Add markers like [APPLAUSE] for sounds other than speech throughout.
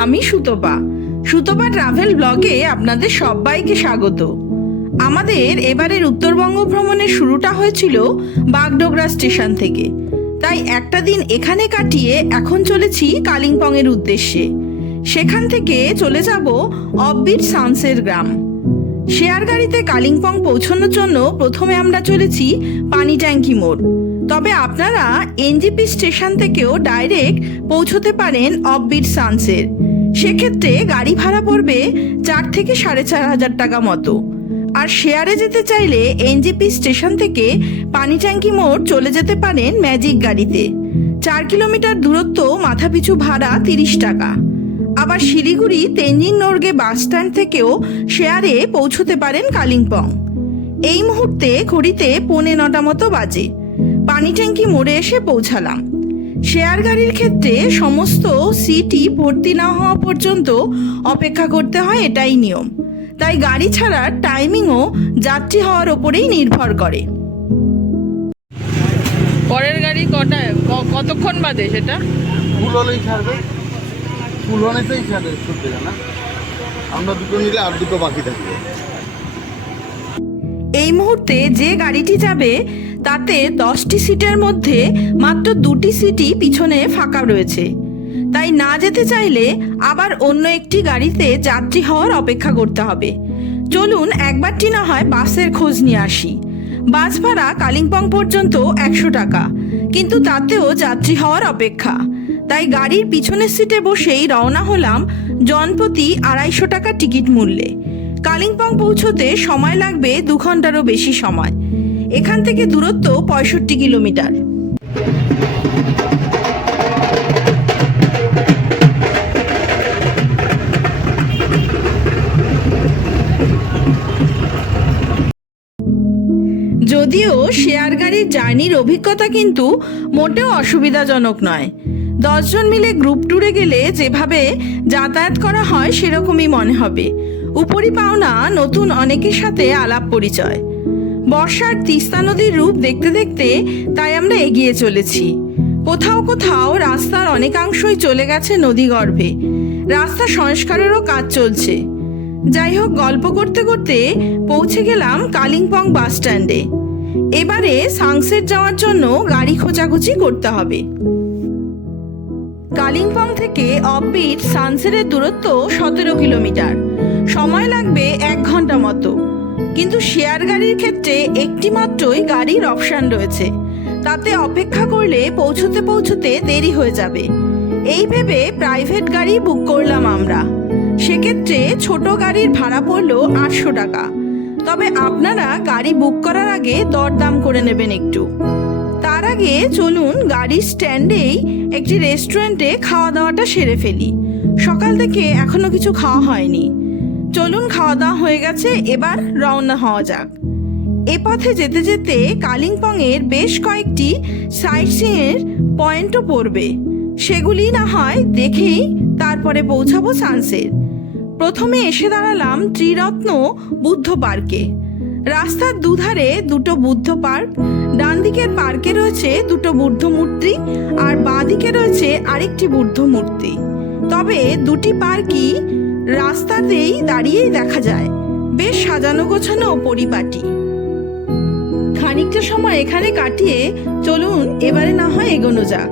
আমি সুতপা। সুতপা ট্রাভেল ব্লগে আপনাদের সবাইকে স্বাগত। আমাদের এবারের উত্তরবঙ্গ ভ্রমণের শুরুটা হয়েছিল বাগডোগরা স্টেশন থেকে। তাই একটা দিন এখানে কাটিয়ে এখন চলেছি কালিম্পংয়ের উদ্দেশ্যে। সেখান থেকে চলে যাব অববিট সাউন্সের গ্রাম। শেয়ার গাড়িতে কালিম্পং পৌঁছানোর জন্য প্রথমে আমরা চলেছি পানি ট্যাঙ্কি মোড়। তবে আপনারা এনজিপি স্টেশন থেকেও ডাইরেক্ট পৌঁছতে পারেন অফবিট সানসের। সেক্ষেত্রে গাড়ি ভাড়া পড়বে চার থেকে সাড়ে চার হাজার টাকা মতো। আর শেয়ারে যেতে চাইলে এনজিপি স্টেশন থেকে পানি ট্যাঙ্কি মোড় চলে যেতে পারেন ম্যাজিক গাড়িতে। চার কিলোমিটার দূরত্ব, মাথাপিছু ভাড়া তিরিশ টাকা। আবার শিলিগুড়ি তেঞ্জিং নর্গে বাস স্ট্যান্ড থেকেও শেয়ারে পৌঁছতে পারেন কালিম্পং। এই মুহূর্তে ঘড়িতে পৌনে নটা মতো বাজে। পানি ট্যাঙ্কি মোড়ে এসে পৌঁছালাম। শেয়ার গাড়ির ক্ষেত্রে সমস্ত সিটই ভর্তি না হওয়া পর্যন্ত অপেক্ষা করতে হয় এটাই নিয়ম। তাই গাড়ি ছাড়ার টাইমিংও যাত্রী হওয়ার ওপরেই নির্ভর করে। পরের গাড়ি কটায়? কতক্ষণ বাদে সেটা? ফুল হলেই ছাড়বে। ফুল হলেতেই ছাড়বে ছুটবে না। আমরা দুটো নিলে আর দুটো বাকি থাকবে। এই মুহূর্তে যে গাড়িটি যাবে, তাতে দশটি সিটের মধ্যে মাত্র দুটি সিটই পিছনে ফাঁকা রয়েছে। তাই না যেতে চাইলে আবার অন্য একটি গাড়িতে যাত্রী হওয়ার অপেক্ষা করতে হবে। চলুন একবারটি না হয় বাসের খোঁজ নিয়ে আসি। বাস ভাড়া কালিম্পং পর্যন্ত একশো টাকা, কিন্তু তাতেও যাত্রী হওয়ার অপেক্ষা। তাই গাড়ির পিছনের সিটে বসেই রওনা হলাম জনপ্রতি আড়াইশো টাকা টিকিট মূল্যে। কালিম্পং পৌঁছতে সময় লাগবে দু ঘন্টারও বেশি সময়। এখান থেকে দূরত্ব পঁয়ষট্টি কিলোমিটার। যদিও শেয়ার গাড়ির জার্নির অভিজ্ঞতা কিন্তু মোটেও অসুবিধাজনক নয়। দশজন মিলে গ্রুপ ট্যুরে গেলে যেভাবে যাতায়াত করা হয় সেরকমই মনে হবে। উপরি পাওনা নতুন অনেকের সাথে আলাপ পরিচয়। বর্ষার তিস্তা নদীর রূপ দেখতে দেখতে তাই আমরা এগিয়ে চলেছি। কোথাও কোথাও রাস্তার অনেকাংশই চলে গেছে নদীগর্ভে রাস্তা সংস্কারেরও কাজ চলছে। যাই হোক, গল্প করতে করতে পৌঁছে গেলাম কালিম্পং বাস স্ট্যান্ডে এবারে সাংসেট যাওয়ার জন্য গাড়ি খোঁজাখুঁজি করতে হবে। কালিম্পং থেকে অফবিট সানসেটের দূরত্ব সতেরো কিলোমিটার। সময় লাগবে এক ঘণ্টা মতো। কিন্তু শেয়ার গাড়ির ক্ষেত্রে একটি মাত্রই গাড়ির অপশান রয়েছে। তাতে অপেক্ষা করলে পৌঁছতে পৌঁছতে দেরি হয়ে যাবে। এই ভেবে প্রাইভেট গাড়ি বুক করলাম আমরা। সেক্ষেত্রে ছোট গাড়ির ভাড়া পড়ল আটশো টাকা। তবে আপনারা গাড়ি বুক করার আগে দরদাম করে নেবেন একটু। তার আগে চলুন গাড়ির স্ট্যান্ডেই একটি রেস্টুরেন্টে খাওয়া দাওয়াটা সেরে ফেলি। সকাল থেকে এখনও কিছু খাওয়া হয়নি। চলুন খাওয়া দাওয়া হয়ে গেছে, এবার রওনা হওয়া যাক। এ পথে যেতে যেতে কালিম্পংয়ের বেশ কয়েকটি সাইট সিংয়ের পয়েন্টও পড়বে। সেগুলি না হয় দেখেই তারপরে পৌঁছাবো সানসেট। প্রথমে এসে দাঁড়ালাম ত্রিরত্ন বুদ্ধ পার্কে। রাস্তার দুধারে দুটো বুদ্ধ পার্ক ডান দিকের পার্কে রয়েছে দুটো বুদ্ধ মূর্তি আর বাঁ দিকে রয়েছে আরেকটি বুদ্ধ মূর্তি। তবে দুটি পার্কই রাস্তাতেই দাঁড়িয়েই দেখা যায়, বেশ সাজানো গোছানো পরিপাটি। খানিকটা সময় এখানে কাটিয়ে চলুন, এবারে না হয় এগোনো যাক।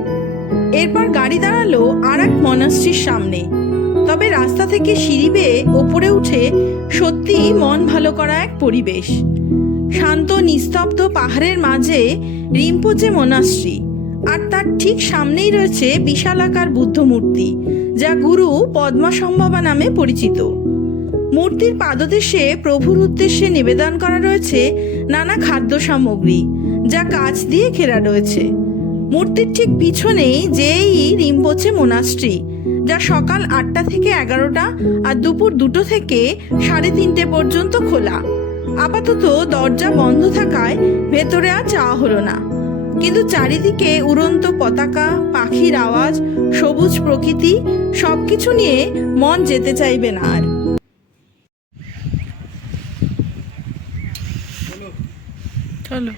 এরপর গাড়ি দাঁড়াল আর এক মনাস্ট্রির সামনে। তবে রাস্তা থেকে সিঁড়ি বেয়ে ওপরে উঠে সত্যি মন ভালো করা এক পরিবেশ। শান্ত, নিস্তব্ধ পাহাড়ের মাঝে রিম্পোচে মনাশ্রী, আর তার ঠিক সামনেই রয়েছে বিশালাকার বুদ্ধ মূর্তি যা গুরু পদ্মাসম্ভবা নামে পরিচিত। মূর্তির পাদদেশে প্রভুর উদ্দেশ্যে নিবেদন করা রয়েছে নানা খাদ্য সামগ্রী যা কাচ দিয়ে ঘেরা রয়েছে। মূর্তির ঠিক পিছনেই যেই রিম্পোচে মোনাস্ট্রি, যা সকাল আটটা থেকে এগারোটা আর দুপুর দুটো থেকে সাড়ে তিনটে পর্যন্ত খোলা। আপাতত দরজা বন্ধ থাকায় ভেতরে আর যাওয়া হলো না। কিন্তু চারিদিকে উড়ন্ত পতাকা, পাখির আওয়াজ, সবুজ প্রকৃতি, সবকিছু নিয়ে মন যেতে চাইবে না আর। চলো।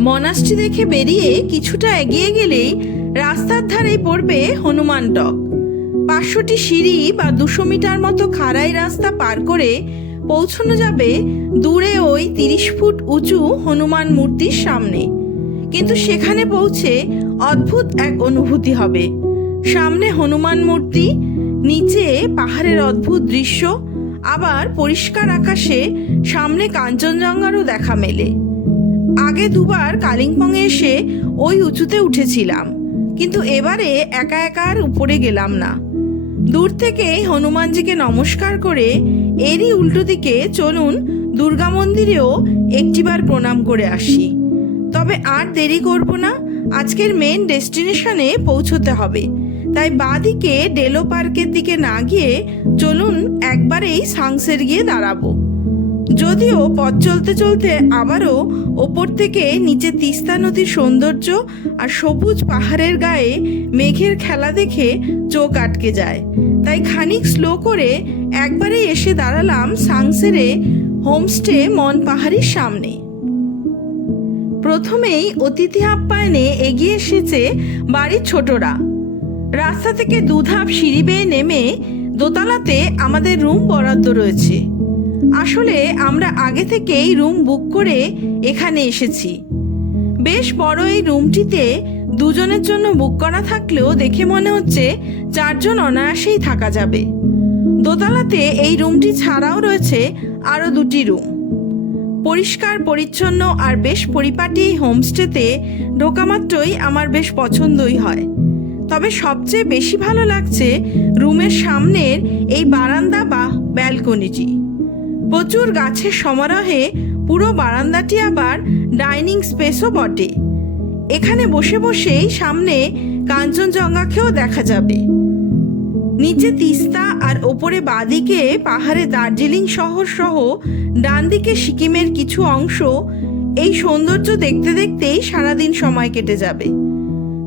মনাশ্রী দেখে বেরিয়ে কিছুটা এগিয়ে গেলেই রাস্তার ধারেই পড়বে হনুমান টক। পাঁচশোটি সিঁড়ি বা দুশো মিটার মতো খাড়াই রাস্তা পার করে পৌঁছানো যাবে দূরে ওই তিরিশ ফুট উঁচু হনুমান মূর্তির সামনে। কিন্তু সেখানে পৌঁছে অদ্ভুত এক অনুভূতি হবে। সামনে হনুমান মূর্তি, নিচে পাহাড়ের অদ্ভুত দৃশ্য আবার পরিষ্কার আকাশে সামনে কাঞ্চনজঙ্ঘারও দেখা মেলে। আগে দুবার কালিম্পংয়ে এসে ওই উঁচুতে উঠেছিলাম, কিন্তু এবারে একা একা আর উপরে গেলাম না। দূর থেকে হনুমানজিকে নমস্কার করে এরই উল্টো দিকে চলুন দুর্গা মন্দিরেও একটিবার প্রণাম করে আসি। তবে আর দেরি করব না, আজকের মেন ডেস্টিনেশনে পৌঁছতে হবে। তাই বাঁদিকে ডেলো পার্কের দিকে না গিয়ে চলুন একবারেই সাংসের গিয়ে দাঁড়াবো। যদিও পথ চলতে চলতে আবারও ওপর থেকে নিচে তিস্তা নদীর সৌন্দর্য আর সবুজ পাহাড়ের গায়ে মেঘের খেলা দেখে চোখ আটকে যায়। তাই খানিক স্লো করে একবারে এসে দাঁড়ালাম সাংসেরে হোমস্টে মন পাহাড়ির সামনে। প্রথমেই অতিথি আপ্যায়নে এগিয়ে এসেছে বাড়ির ছোটরা। রাস্তা থেকে দুধাপ সিঁড়ি বেয়ে নেমে দোতলাতে আমাদের রুম বরাদ্দ রয়েছে। আসলে আমরা আগে থেকেই রুম বুক করে এখানে এসেছি। বেশ বড় এই রুমটিতে দুজনের জন্য বুক করা থাকলেও দেখে মনে হচ্ছে চারজন অনায়াসেই থাকা যাবে। দোতলাতে এই রুমটি ছাড়াও রয়েছে আরও দুটি রুম। পরিষ্কার, পরিচ্ছন্ন আর বেশ পরিপাটি হোমস্টেতে ঢোকামাত্রই আমার বেশ পছন্দই হয়। তবে সবচেয়ে বেশি ভালো লাগছে রুমের সামনের এই বারান্দা বা ব্যালকনিটি। প্রচুর গাছের সমারোহে পুরো বারান্দাটি আবার ডাইনিং স্পেসও বটে। এখানে বসে বসেই সামনে কাঞ্চনজঙ্ঘাকেও দেখা যাবে। নিচে তিস্তা আর ওপরে বাদিকে পাহাড়ে দার্জিলিং শহর সহ ডান দিকে সিকিমের কিছু অংশ এই সৌন্দর্য দেখতে দেখতেই সারাদিন সময় কেটে যাবে।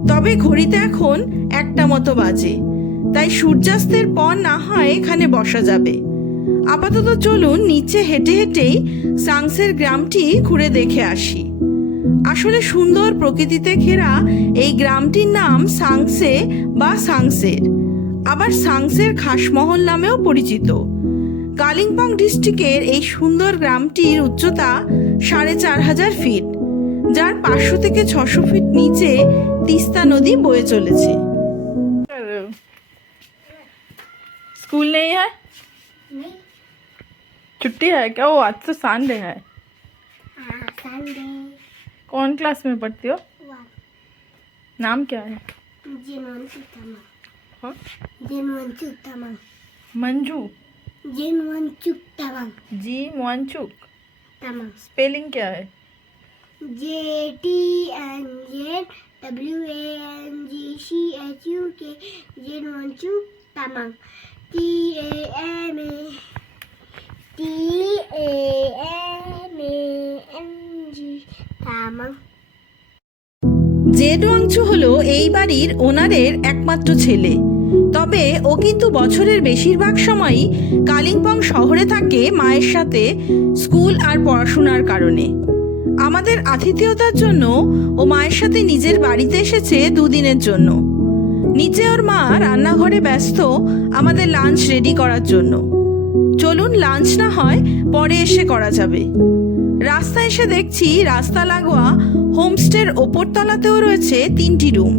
তবে ঘড়িতে এখন একটা মতো বাজে। তাই সূর্যাস্তের পর না হয় এখানে বসা যাবে। আপাতত চলুন নিচে হেঁটে হেঁটেই সাংসের গ্রামটি ঘুরে দেখে আসি। আসলে সুন্দর প্রকৃতিতে ঘেরা এই গ্রামটির নাম সাংসে বা সাংসের। আবার সাংসের খাসমহল নামেও পরিচিত। কালিম্পং ডিস্ট্রিক্টের এই সুন্দর গ্রামটির উচ্চতা সাড়ে চার হাজার ফিট, যার পাঁচশো থেকে ছশো ফিট নিচে তিস্তা নদী বয়ে চলেছে स्कूल नहीं है नहीं छुट्टी है क्या वो आज तो संडे है हाँ संडे कौन क्लास में पढ़ती हो वन नाम क्या है जिनवंतु तमंग हाँ? जिनवंतु तमंग मंजू जिनवंतु तमंग जी मोहनचुक तमंग स्पेलिंग क्या है J T N W A N G C H U K tamang T A M A T A M A N G tamang Z হলো এই বাড়ির ওনারের একমাত্র ছেলে। তবে ও কিন্তু বছরের বেশিরভাগ সময়ই কালিম্পং শহরে থাকে মায়ের সাথে স্কুল আর পড়াশোনার কারণে। আমাদের আতিথেয়তার জন্য ও মায়ের সাথে নিজের বাড়িতে এসেছে দুদিনের জন্য। নিচে ওর মা রান্নাঘরে ব্যস্ত আমাদের লাঞ্চ রেডি করার জন্য। চলুন লাঞ্চ না হয় পরে এসে করা যাবে। রাস্তায় এসে দেখছি রাস্তা লাগোয়া হোমস্টের ওপর তলাতেও রয়েছে তিনটি রুম।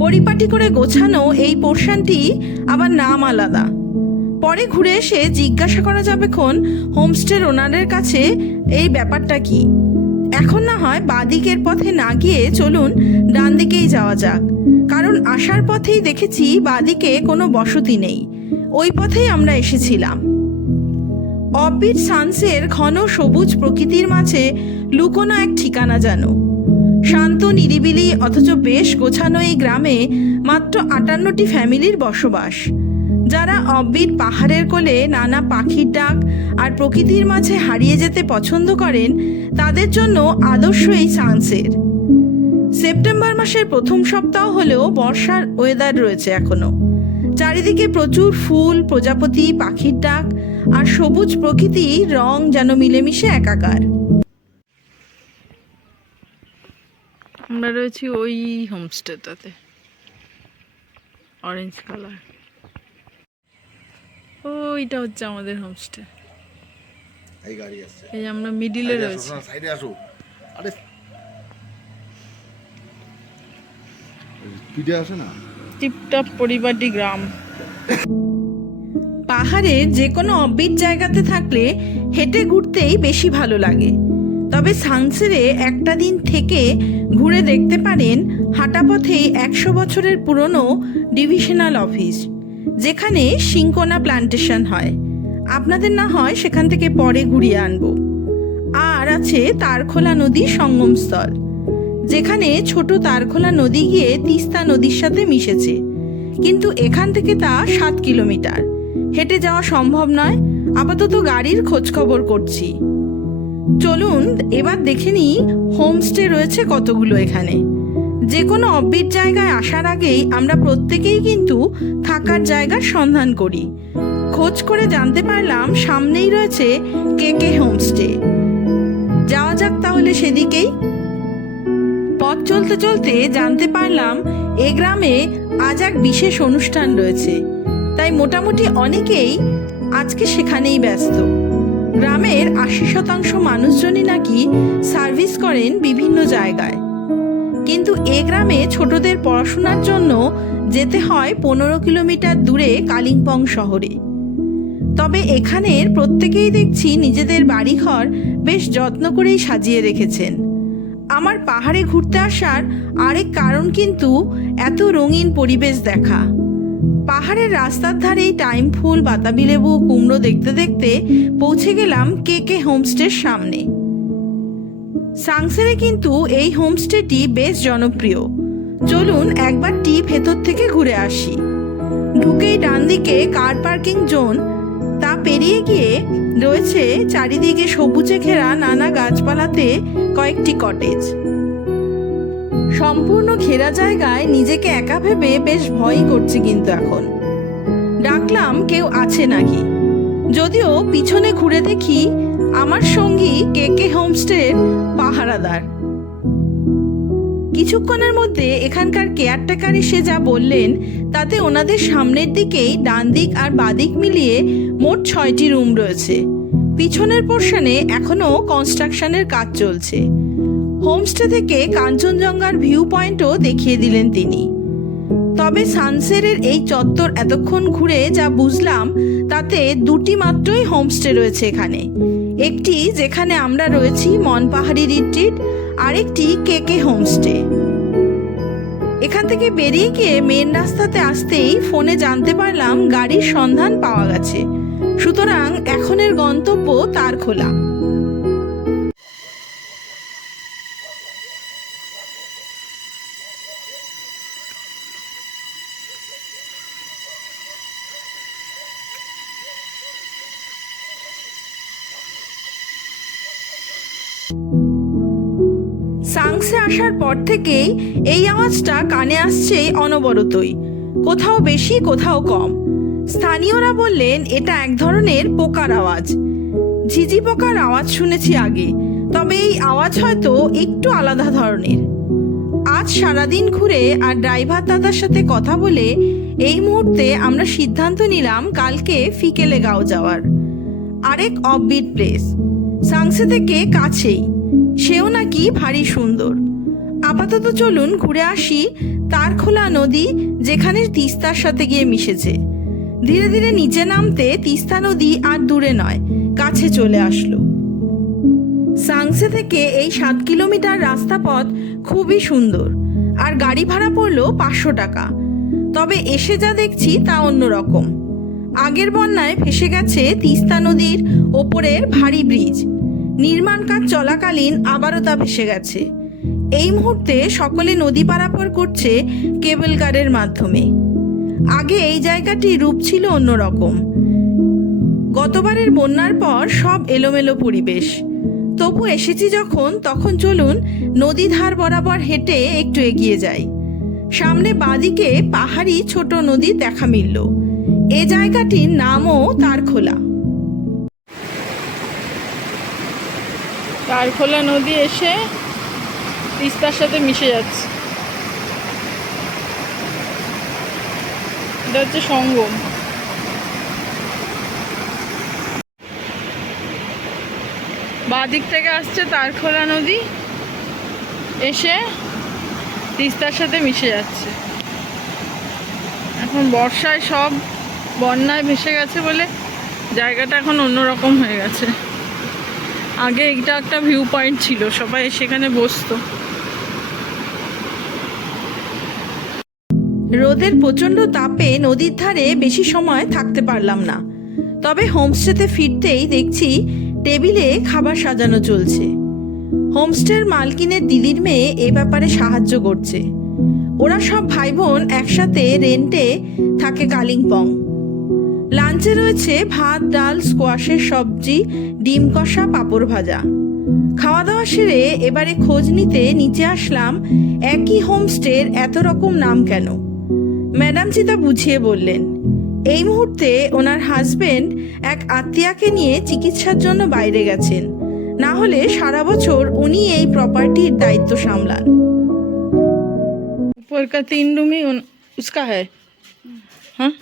পরিপাটি করে গোছানো এই পোর্শনটি আবার নাম আলাদা। পরে ঘুরে এসে জিজ্ঞাসা করা যাবে খন হোমস্টের ওনারের কাছে এই ব্যাপারটা কি। এখন না হয় বাদিকের পথে না গিয়ে চলুন ডান দিকেই যাওয়া যাক। কারণ আসার পথেই দেখেছি বাদিকে কোনো বসতি নেই। ওই পথেই আমরা এসেছিলাম। অবিট সানসের ঘন সবুজ প্রকৃতির মাঝে লুকোনো এক ঠিকানা যেন। শান্ত, নিরিবিলি, অথচ বেশ গোছানো এই গ্রামে মাত্র আটান্নটি ফ্যামিলির বসবাস। যারা অব্বিট পাহাড়ের কোলে নানা পাখির ডাক আর প্রকৃতির মাঝে হারিয়ে যেতে পছন্দ করেন, তাদের জন্য আদর্শ এই সানসের সেপ্টেম্বর মাসের প্রথম সপ্তাহ হলেও বর্ষার ওয়েদার রয়েছে এখনও। চারিদিকে প্রচুর ফুল, প্রজাপতি, পাখির ডাক আর সবুজ প্রকৃতির রং যেন মিলেমিশে একাকার। আমরা রয়েছি ওই হোমস্টেটাতে অরেঞ্জ কালার ওইটা হচ্ছে আমাদের হোমস্টে এই গাড়ি আসছে। এই আমরা মিডিলে রয়েছি। সাইডে আসো। আরে পিঠে আসে না? টিপটপ পরিপাটি গ্রাম। পাহাড়ের যে কোনো অব্বিট জায়গাতে থাকলে হেঁটে ঘুরতেই বেশি ভালো লাগে। তবে সাংসেরে একটা দিন থেকে ঘুরে দেখতে পারেন হাঁটাপথেই একশো বছরের পুরনো ডিভিশনাল অফিস যেখানে সিঙ্কোনা প্লান্টেশন হয়। আপনাদের না হয় সেখান থেকে পরে ঘুরিয়ে আনব। আর আছে তারখোলা নদী সঙ্গমস্থল, যেখানে ছোট তারখোলা নদী গিয়ে তিস্তা নদীর সাথে মিশেছে। কিন্তু এখান থেকে তা সাত কিলোমিটার। হেঁটে যাওয়া সম্ভব নয়, আপাতত গাড়ির খোঁজ খবর করছি। চলুন, এবার দেখে নিই, হোমস্টে রয়েছে কতগুলো এখানে। যে কোনো অব্বিট জায়গায় আসার আগেই আমরা প্রত্যেকেই কিন্তু থাকার জায়গার সন্ধান করি। খোঁজ করে জানতে পারলাম সামনেই রয়েছে কে কে হোমস্টে। যাওয়া যাক তাহলে সেদিকেই। পথ চলতে চলতে জানতে পারলাম এ গ্রামে আজ এক বিশেষ অনুষ্ঠান রয়েছে। তাই মোটামুটি অনেকেই আজকে সেখানেই ব্যস্ত। গ্রামের আশি শতাংশ মানুষজনই নাকি সার্ভিস করেন বিভিন্ন জায়গায়। কিন্তু এ গ্রামে ছোটদের পড়াশোনার জন্য যেতে হয় পনেরো কিলোমিটার দূরে কালিম্পং শহরে। তবে এখানের প্রত্যেকেই দেখছি নিজেদের বাড়িঘর বেশ যত্ন করেই সাজিয়ে রেখেছেন। আমার পাহাড়ে ঘুরতে আসার আরেক কারণ কিন্তু এত রঙিন পরিবেশ দেখা। পাহাড়ের রাস্তার ধারেই টাইম ফুল, বাতাবি লেবু, কুমড়ো দেখতে দেখতে পৌঁছে গেলাম কে কে হোমস্টের সামনে। সাংসেরে কিন্তু এই হোমস্টেটি বেশ জনপ্রিয়। চলুন একবার টি ভেতর থেকে ঘুরে আসি। ঢুকেই ডান দিকে কার পার্কিং জোন, তা পেরিয়ে গিয়ে রয়েছে চারিদিকে সবুজে ঘেরা নানা গাছপালাতে কয়েকটি কটেজ। সম্পূর্ণ ঘেরা জায়গায় নিজেকে একা ভেবে বেশ ভয়ই করছে কিন্তু এখন। ডাকলাম কেউ আছে নাকি? যদিও পিছনে ঘুরে দেখি আমার সঙ্গী কে কে হোমস্টের পাহারাদার। কিছুক্ষণের মধ্যে এখানকার কেয়ারটেকার এসে যা বললেন, তাতে ওনাদের সামনের দিকেই ডান দিক আর বাদিক মিলিয়ে মোট ছয়টি রুম রয়েছে। পিছনের পোর্শনে এখনও কনস্ট্রাকশনের কাজ চলছে। হোমস্টে থেকে কাঞ্চনজঙ্ঘার ভিউ পয়েন্টও দেখিয়ে দিলেন তিনি। তবে সানসেরের এই চত্বর এতক্ষণ ঘুরে যা বুঝলাম, তাতে দুটি মাত্রই হোমস্টে রয়েছে এখানে। একটি যেখানে আমরা রয়েছি মনপাহাড়ি রিট্রিট আরেকটি কে কে হোমস্টে এখান থেকে বেরিয়ে গিয়ে মেন রাস্তাতে আসতেই ফোনে জানতে পারলাম গাড়ির সন্ধান পাওয়া গেছে। সুতরাং এখনের গন্তব্য তার খোলা। সাংসে আসার পর থেকেই এই আওয়াজটা কানে আসছে অনবরতই। কোথাও বেশি, কোথাও কম। স্থানীয়রা বললেন, এটা এক ধরনের পোকার আওয়াজ। ঝিঝি পোকার আওয়াজ শুনেছি আগে, তবে এই আওয়াজ হয়তো একটু আলাদা ধরনের। আজ সারাদিন ঘুরে আর ড্রাইভার দাদার সাথে কথা বলে এই মুহূর্তে আমরা সিদ্ধান্ত নিলাম কালকে ফিকেলে গাঁও যাওয়ার। আরেক অফবিট প্লেস সাংসে থেকে কাছেই? সেও নাকি ভারী সুন্দর। আপাতত চলুন ঘুরে আসি তার খোলা নদী যেখানে তিস্তার সাথে গিয়ে মিশেছে। ধীরে ধীরে নিচে নামতে তিস্তা নদী আর দূরে নয়, কাছে চলে আসলো। সাংসে থেকে এই সাত কিলোমিটার রাস্তা পথ খুবই সুন্দর, আর গাড়ি ভাড়া পড়ল পাঁচশো টাকা। তবে এসে যা দেখছি তা অন্যরকম আগের বন্যায় ভেসে গেছে তিস্তা নদীর ওপরের ভারী ব্রিজ। নির্মাণ কাজ চলাকালীন আবারও তা ভেসে গেছে। এই মুহূর্তে সকলে নদী পারাপার করছে কেবল কারের মাধ্যমে। আগে এই জায়গাটি রূপ ছিল অন্যরকম। গতবারের বন্যার পর সব এলোমেলো পরিবেশ। তবু এসেছি যখন, তখন চলুন নদী ধার বরাবর হেঁটে একটু এগিয়ে যাই। সামনে বাদিকে পাহাড়ি ছোট নদী দেখা মিলল। এ জায়গাটির নামও তারখোলা তারখোলা নদী এসে তিস্তার সাথে মিশে যাচ্ছে। এটা হচ্ছে সঙ্গম। বাদিক থেকে আসছে তারখোলা নদী, এসে তিস্তার সাথে মিশে যাচ্ছে। এখন বর্ষায় সব বন্যায় ভেসে গেছে বলে জায়গাটা এখন অন্যরকম হয়ে গেছে। আগে এটা একটা ভিউ পয়েন্ট ছিল, সবাই সেখানে বসতো। রোদের প্রচণ্ড তাপে নদীর ধারে বেশি সময় থাকতে পারলাম না। তবে হোমস্টেতে ফিরতেই দেখছি টেবিলে খাবার সাজানো চলছে। হোমস্টের মালকিনের দিদির মেয়ে এ ব্যাপারে সাহায্য করছে। ওরা সব ভাই বোন একসাথে রেন্টে থাকে কালিম্পং। লাঞ্চে রয়েছে ভাত, ডাল, স্কোয়াশের সবজি, ডিম কষা, পাঁপড় ভাজা। খাওয়া দাওয়া সেরে এবারে খোঁজ নিতে নিচে আসলাম, একই হোমস্টের এত রকম নাম কেন? ম্যাডাম চিতা বুঝিয়ে বললেন, এই মুহূর্তে ওনার হাজবেন্ড এক আত্মীয়াকে নিয়ে চিকিৎসার জন্য বাইরে গেছেন। না হলে সারা বছর উনি এই প্রপার্টির দায়িত্ব সামলান। উপর কা তিন রুমই হ্যাঁ?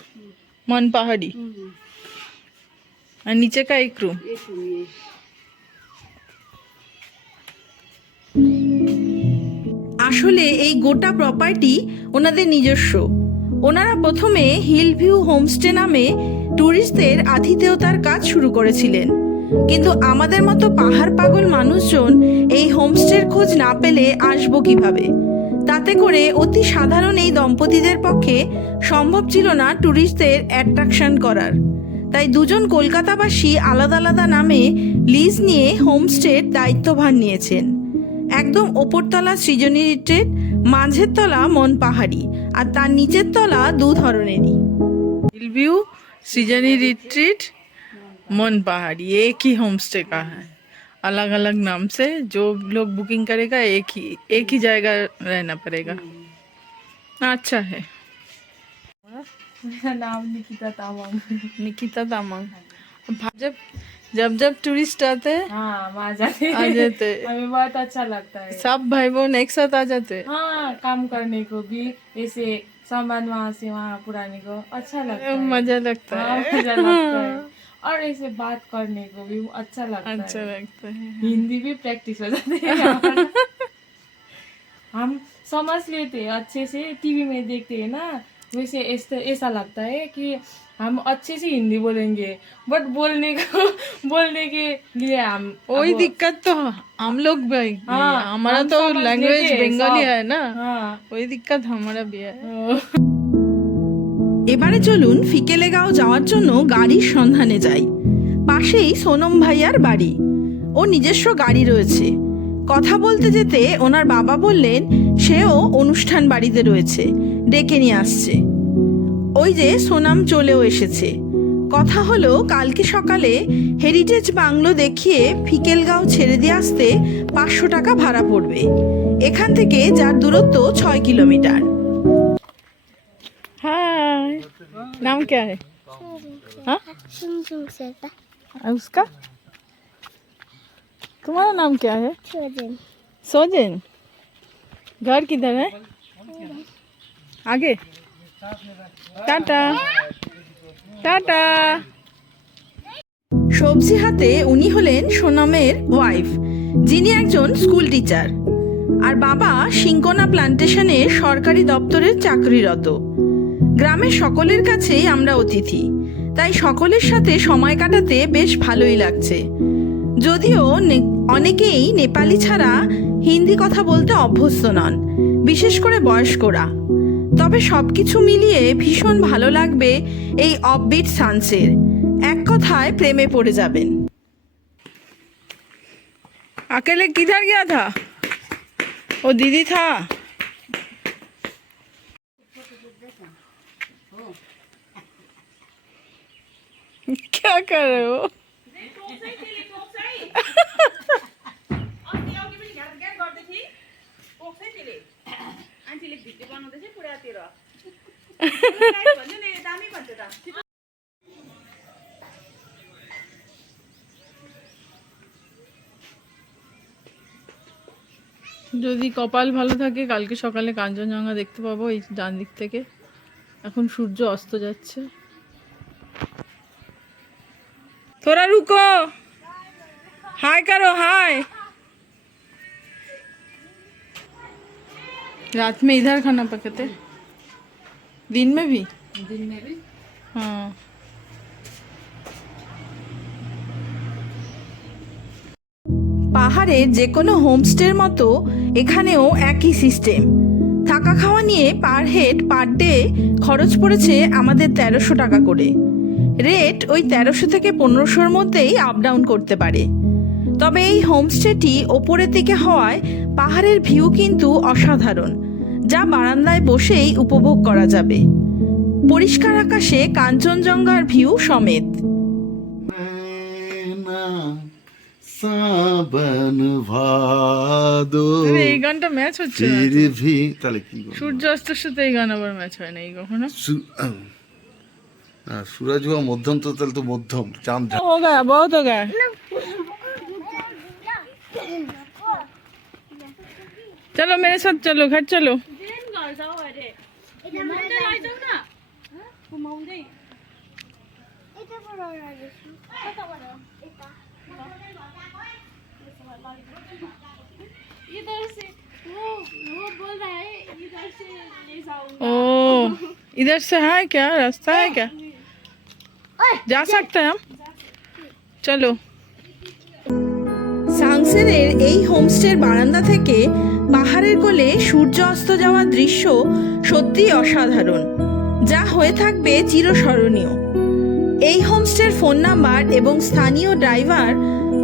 मन पहाड़ी और नीचे का एक रूम আসলে এই গোটা প্রপার্টি ওনাদের নিজস্ব ওনারা প্রথমে হিল ভিউ হোমস্টে নামে ট্যুরিস্টদের আতিথেয়তার কাজ শুরু করেছিলেন কিন্তু আমাদের মতো পাহাড় পাগল মানুষজন এই হোমস্টের খোঁজ না পেলে আসবো কিভাবে তাতে করে অতি সাধারণ এই দম্পতিদের পক্ষে সম্ভব ছিল না ট্যুরিস্টদের অ্যাট্রাকশন করার। তাই দুজন কলকাতাবাসী আলাদা আলাদা নামে লিজ নিয়ে হোমস্টের দায়িত্বভার নিয়েছেন। একদম ওপরতলা সৃজনী রিট্রেট মাঝের তলা মন পাহাড়ি, আর তার নিচের তলা দু ধরনেরই। হিলভিউ সৃজনী রিট্রিট মন পাহাড়ি একই হোমস্টে কা अलग अलग नाम से जो लोग बुकिंग करेगा एक ही एक ही जगह रहना पड़ेगा। अच्छा है। मेरा नाम निकिता तामांग। निकिता दामंग जब जब जब टूरिस्ट आते हैं हाँ जाते आ जाते हमें बहुत अच्छा लगता है। सब भाई बहन एक साथ आ जाते हैं। हाँ काम करने को भी ऐसे सामान वहाँ से वहाँ पुराने को अच्छा लगता है। मज़ा लगता हाँ, है। मज़ा लगता है। और ऐसे बात करने को भी अच्छा लगता अच्छा है। लगता है हिंदी भी प्रैक्टिस हो जाती है [LAUGHS] हम समझ लेते हैं अच्छे से टीवी में देखते हैं ना वैसे ऐसा ऐसा लगता है कि हम अच्छे से हिंदी बोलेंगे बट बोलने को [LAUGHS] बोलने के लिए हम वही दिक्कत तो हम लोग भाई हाँ, हमारा हम तो लैंग्वेज बंगाली है ना हाँ। वही दिक्कत हमारा भी है। এবারে চলুন ফিকেলেগাঁও যাওয়ার জন্য গাড়ির সন্ধানে যাই। পাশেই সোনম ভাইয়ার বাড়ি। ও নিজস্ব গাড়ি রয়েছে। কথা বলতে যেতে ওনার বাবা বললেন, সেও অনুষ্ঠান বাড়িতে রয়েছে, ডেকে নিয়ে আসছে। ওই যে সোনাম চলেও এসেছে। কথা হলো, কালকে সকালে হেরিটেজ বাংলো দেখিয়ে ফিকেলগাঁও ছেড়ে দিয়ে আসতে পাঁচশো টাকা ভাড়া পড়বে। এখান থেকে যার দূরত্ব ছয় কিলোমিটার। नाम क्या है हाँ सुन सुन सेता और उसका तुम्हारा नाम क्या है छोड़ें सोजन घर किधर है आगे টাটা টাটা সবজি হাতে উনি হলেন সোনামের ওয়াইফ যিনি একজন স্কুল টিচার আর বাবা সিঙ্কোনা প্লান্টেশনে সরকারি দপ্তরের চাকরিরত গ্রামের সকলের কাছেই আমরা অতিথি তাই সকলের সাথে সময় কাটাতে বেশ ভালোই লাগছে যদিও নে- অনেকেই নেপালি ছাড়া হিন্দি কথা বলতে অভ্যস্ত নন বিশেষ করে বয়স্করা তবে সবকিছু মিলিয়ে ভীষণ ভালো লাগবে এই অফবিট সানসের এক কথায় প্রেমে পড়ে যাবেন अकेले किधर गया था वो दीदी था क्या कर रहे हो যদি কপাল ভালো থাকে, কালকে সকালে কাঞ্চনজঙ্ঘা দেখতে পাবো এই ডান দিক থেকে। এখন সূর্য অস্ত যাচ্ছে। थोड़ा रुको हाय करो हाय रात में इधर खाना पकाते दिन में भी दिन में भी हाँ পাহাড়ের যে কোনো হোমস্টের মতো এখানেও একই সিস্টেম থাকা খাওয়া নিয়ে পার হেড পার ডে খরচ পড়েছে আমাদের তেরোশো টাকা করে রেট ওই তেরোশো থেকে পনেরোশোর মধ্যেই আপ ডাউন করতে পারে। তবে এই হোমস্টেটি ওপরের দিকে হওয়ায় পাহাড়ের ভিউ কিন্তু অসাধারণ যা বারান্দায় বসেই উপভোগ করা যাবে। পরিষ্কার আকাশে কাঞ্চনজঙ্ঘার ভিউ সমেত। সাবন ভাদো এই গানটা ম্যাচ হচ্ছে। ফির ভি তাহলে কি সূর্য অস্তের সাথে এই গান আবার ম্যাচ হয় না এই কখনো? सूरज हुआ मध्यम तो चल तो मध्यम चांद हो गया बहुत हो गया चलो मेरे साथ चलो घर चलो ओ इधर से है क्या रास्ता है क्या जा सकते हैं हम चलो সাংসেনের এই হোমস্টের বারান্দা থেকে পাহাড়ের কোলে সূর্য অস্ত যাওয়ার দৃশ্য সত্যিই অসাধারণ যা হয়ে থাকবে চিরস্মরণীয় এই হোমস্টের ফোন নাম্বার এবং স্থানীয় ড্রাইভার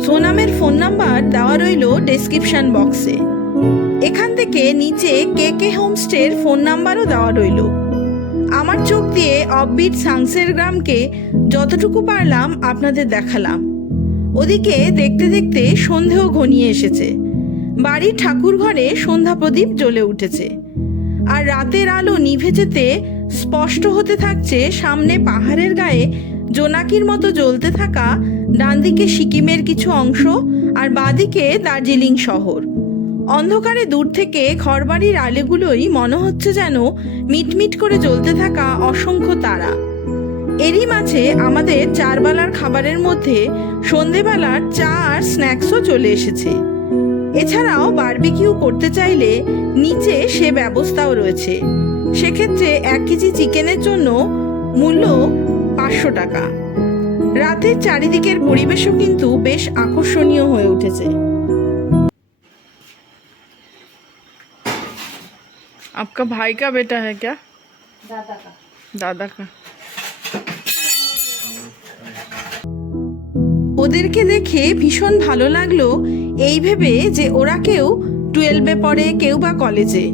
সোনামের ফোন নাম্বার দেওয়া রইল ডেসক্রিপশন বক্সে এখান থেকে নিচে কে কে হোমস্টের ফোন নাম্বারও দেওয়া রইল আমার চোখ দিয়ে অববিট সাংসের গ্রামকে যতটুকু পারলাম আপনাদের দেখালাম। ওদিকে দেখতে দেখতে সন্ধেও ঘনিয়ে এসেছে। বাড়ির ঠাকুর ঘরে সন্ধ্যা প্রদীপ জ্বলে উঠেছে। আর রাতের আলো নিভে যেতে স্পষ্ট হতে থাকছে সামনে পাহাড়ের গায়ে জোনাকির মতো জ্বলতে থাকা ডানদিকে সিকিমের কিছু অংশ আর বাঁদিকে দার্জিলিং শহর। অন্ধকারে দূর থেকে ঘরবাড়ির আলোগুলোই মনে হচ্ছে যেন মিটমিট করে জ্বলতে থাকা অসংখ্য তারা। এরই মাঝে আমাদের চারবেলার খাবারের মধ্যে সন্ধেবেলার চা আর স্ন্যাক্সও চলে এসেছে। এছাড়াও বারবিকিউ করতে চাইলে নিচে সে ব্যবস্থাও রয়েছে। সেক্ষেত্রে এক কেজি চিকেনের জন্য মূল্য পাঁচশো টাকা। রাতের চারিদিকের পরিবেশও কিন্তু বেশ আকর্ষণীয় হয়ে উঠেছে। आपका भाई का बेटा है क्या दादा का दादा का ওদেরকে দেখে ভীষণ ভালো লাগলো এই ভেবে যে ওরা কেউ টুয়েলভে পড়ে কেউ বা কলেজে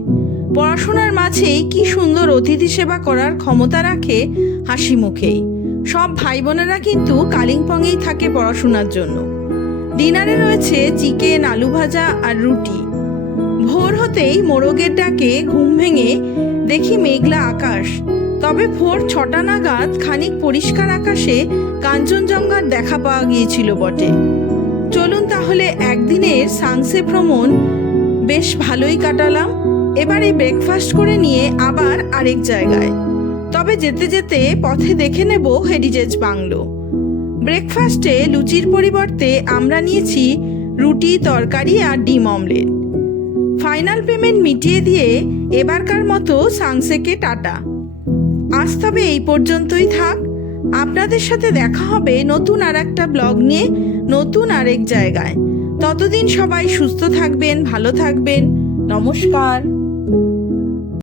পড়াশোনার মাঝেই কি সুন্দর অতিথি সেবা করার ক্ষমতা রাখে হাসি মুখেই সব ভাই বোনেরা কিন্তু কালিম্পংয়েই থাকে পড়াশোনার জন্য ডিনারে রয়েছে চিকেন আলু ভাজা আর রুটি ভোর হতেই মোরগের ডাকে ঘুম ভেঙে দেখি মেঘলা আকাশ। তবে ভোর ছটা নাগাদ খানিক পরিষ্কার আকাশে কাঞ্চনজঙ্ঘার দেখা পাওয়া গিয়েছিল বটে। চলুন তাহলে একদিনের সাংসে ভ্রমণ বেশ ভালোই কাটালাম। এবারে ব্রেকফাস্ট করে নিয়ে আবার আরেক জায়গায়। তবে যেতে যেতে পথে দেখে নেব হেরিটেজ বাংলো। ব্রেকফাস্টে লুচির পরিবর্তে আমরা নিয়েছি রুটি, তরকারি আর ডিম অমলেট। ফাইনাল পেমেন্ট মিটিয়ে দিয়ে এবারকার মতো সাংসেকে টাটা। আজ তবে এই পর্যন্তই থাক। আপনাদের সাথে দেখা হবে নতুন আর একটা ব্লগ নিয়ে, নতুন আরেক জায়গায়। ততদিন সবাই সুস্থ থাকবেন, ভালো থাকবেন। নমস্কার।